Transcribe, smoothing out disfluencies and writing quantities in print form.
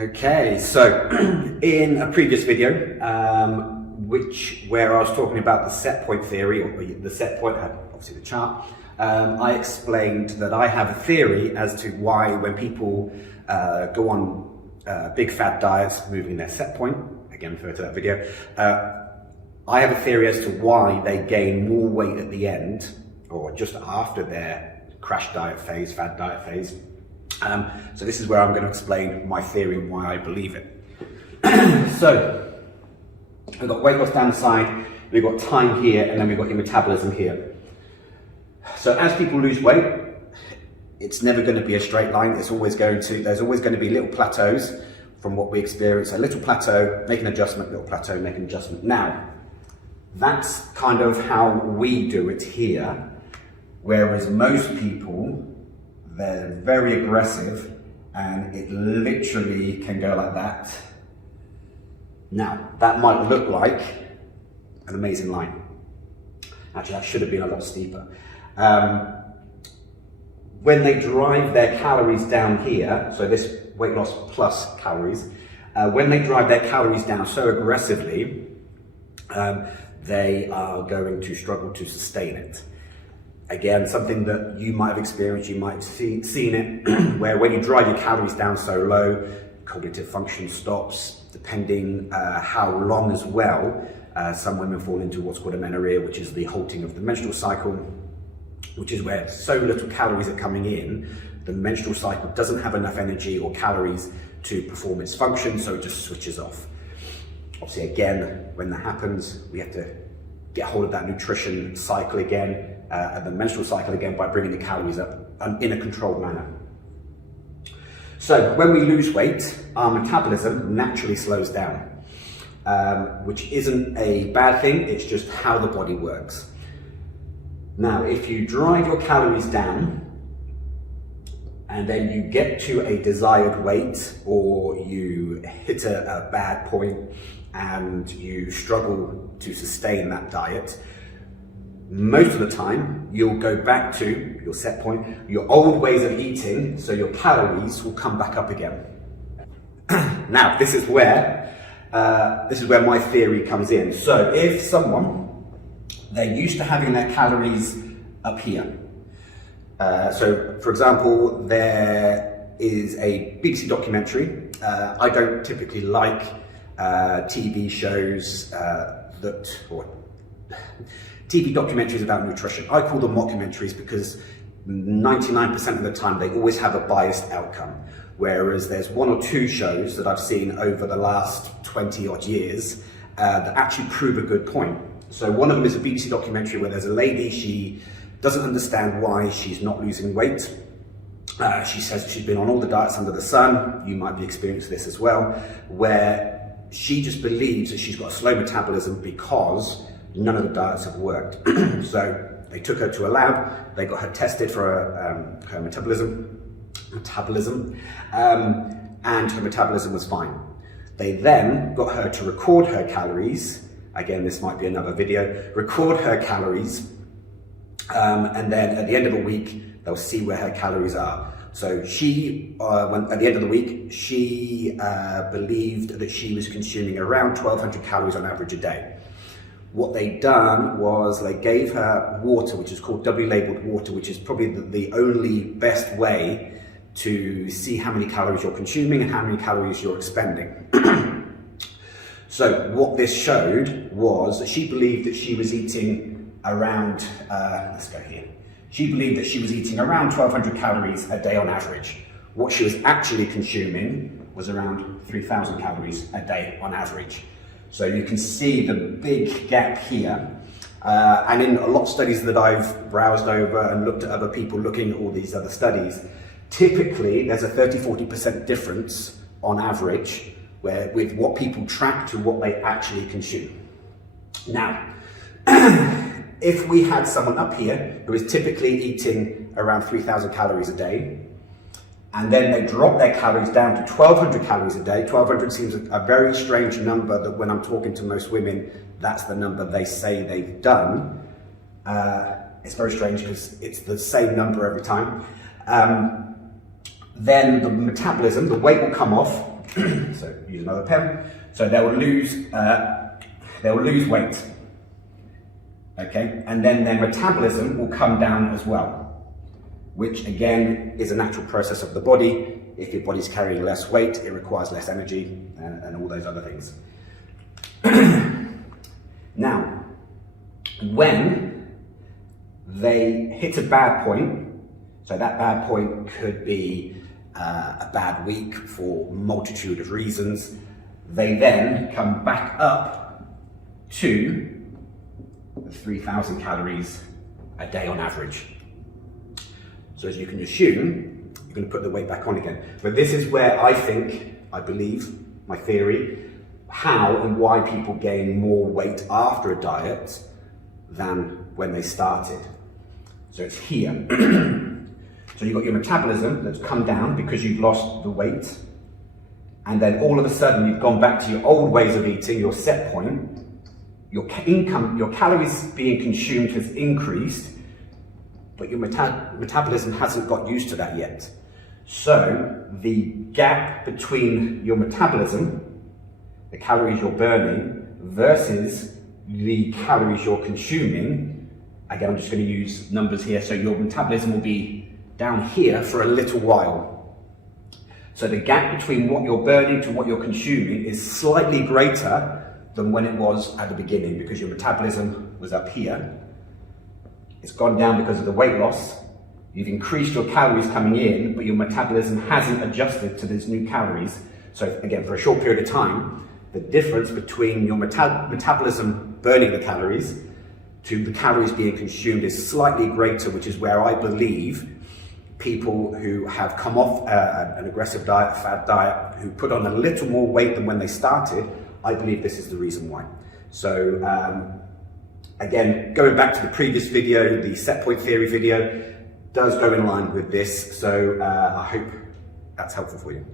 Okay, so in a previous video, where I was talking about the Setpoint Theory, or the Setpoint, obviously the chart, I explained that I have a theory as to why when people go on big fad diets, moving their set point, again refer to that video, I have a theory as to why they gain more weight at the end, or just after their crash diet phase, fad diet phase. So this is where I'm going to explain my theory and why I believe it. So we've got weight loss down the side, we've got time here, and then we've got your metabolism here. So as people lose weight, it's never going to be a straight line. There's always going to be little plateaus from what we experience. A little plateau, make an adjustment, little plateau, make an adjustment. Now, that's kind of how we do it here, whereas most people, they're very aggressive and it literally can go like that. Now, that might look like an amazing line. Actually, that should have been a lot steeper. When they drive their calories down here, so this weight loss plus calories, when they drive their calories down so aggressively, they are going to struggle to sustain it. Again, something that you might have experienced, you might have seen it, where when you drive your calories down so low, cognitive function stops, depending how long as well. Some women fall into what's called amenorrhea, which is the halting of the menstrual cycle, which is where so little calories are coming in, the menstrual cycle doesn't have enough energy or calories to perform its function, so it just switches off. Obviously, again, when that happens, we have to get hold of that nutrition cycle again, and the menstrual cycle again, by bringing the calories up in a controlled manner. So when we lose weight, our metabolism naturally slows down, which isn't a bad thing, it's just how the body works. Now, if you drive your calories down and then you get to a desired weight, or you hit a bad point and you struggle to sustain that diet, most of the time you'll go back to your set point, your old ways of eating, so your calories will come back up again. Now, this is where my theory comes in. So if someone, they're used to having their calories up here. So for example, there is a BBC documentary. I don't typically like TV shows or TV documentaries about nutrition. I call them mockumentaries because 99% of the time they always have a biased outcome. Whereas there's one or two shows that I've seen over the last 20 odd years that actually prove a good point. So one of them is a BBC documentary where there's a lady, she doesn't understand why she's not losing weight. She says she's been on all the diets under the sun. You might be experiencing this as well, where she just believes that she's got a slow metabolism because none of the diets have worked. So they took her to a lab, they got her tested for her metabolism, and her metabolism was fine. They then got her to record her calories. Again, this might be another video. Record her calories, and then at the end of a week, they'll see where her calories are. So she, at the end of the week, she believed that she was consuming around 1,200 calories on average a day. What they'd done was they gave her water, which is called W-labeled water, which is probably the only best way to see how many calories you're consuming and how many calories you're expending. So what this showed was that she believed that she was eating around, she believed that she was eating around 1,200 calories a day on average. What she was actually consuming was around 3,000 calories a day on average. So you can see the big gap here. And in a lot of studies that I've browsed over and looked at other people looking at all these other studies, typically there's a 30–40% difference on average with what people track to what they actually consume. Now, if we had someone up here who is typically eating around 3,000 calories a day, and then they drop their calories down to 1,200 calories a day. 1,200 seems a very strange number that when I'm talking to most women, that's the number they say they've done. It's very strange because it's the same number every time. Then the metabolism, the weight will come off, So use another pen. So they will lose weight. Okay, and then their metabolism will come down as well, which again is a natural process of the body. If your body's carrying less weight, it requires less energy and all those other things. Now, when they hit a bad point, so that bad point could be a bad week for a multitude of reasons, they then come back up to 3,000 calories a day on average. So as you can assume, you're going to put the weight back on again. But this is where I believe, my theory, how and why people gain more weight after a diet than when they started. So it's here. So you've got your metabolism that's come down because you've lost the weight, and then all of a sudden you've gone back to your old ways of eating, your set point. Your calories being consumed has increased, but your metabolism hasn't got used to that yet. So the gap between your metabolism, the calories you're burning, versus the calories you're consuming, again, I'm just going to use numbers here, so your metabolism will be down here for a little while. So the gap between what you're burning to what you're consuming is slightly greater than when it was at the beginning, because your metabolism was up here. It's gone down because of the weight loss. You've increased your calories coming in, but your metabolism hasn't adjusted to these new calories. So again, for a short period of time, the difference between your metabolism burning the calories to the calories being consumed is slightly greater, which is where I believe people who have come off an aggressive diet, a fad diet, who put on a little more weight than when they started, I believe this is the reason why. So again, going back to the previous video, the Setpoint Theory video does go in line with this. So I hope that's helpful for you.